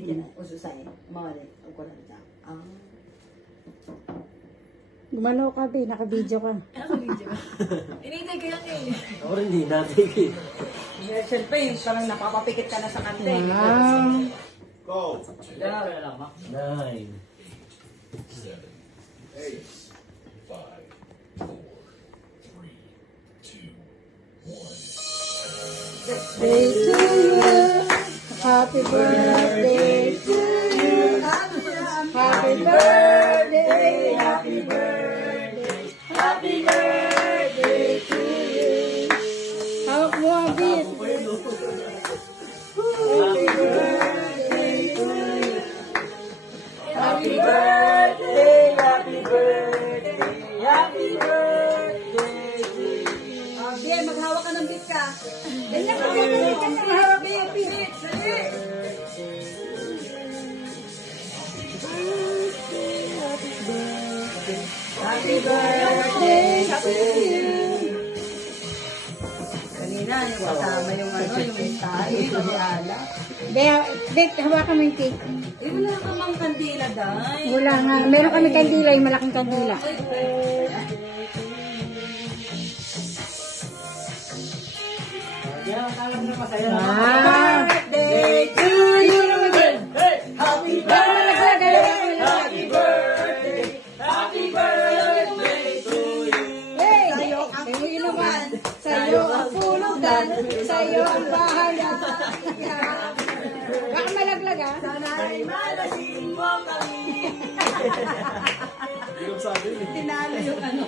Ganyan na, uso sa'yo. Mawala, huwag ko lang dyan. Gumano ka, be. Naka-video ka. Naka-video ka. Inintay ko yan eh. Ako rin hindi natin eh. Siyempre, parang napapapikit ka na sa kante. Wow. Go. 9. Day to you. Happy birthday to you. Happy birthday. Happy birthday. Happy birthday to you. Hawak mo ang beat. Happy birthday to you. Happy birthday, happy birthday, happy birthday to you. Bien, maghawak ka ng beat ka. Ganyan ka, ganyan ka. Maghawak beat, beat. Dali. Happy birthday to you. Kanina, yung kasama yung ano, yung tayo, yung ala. Dek, hawakan mo yung cake. Eh, wala ka mang kandila, Day. Wala nga. Meron kami kandila, yung malaking kandila. Wow! Birthday to you. Happy birthday, happy birthday, happy birthday to you. Hey! Sa'yo naman. Sa'yo ang pulutan. Sa'yo ang bahala. Baka malaglag ah. Sana'y malasing mo kami. Tinalo yung ano.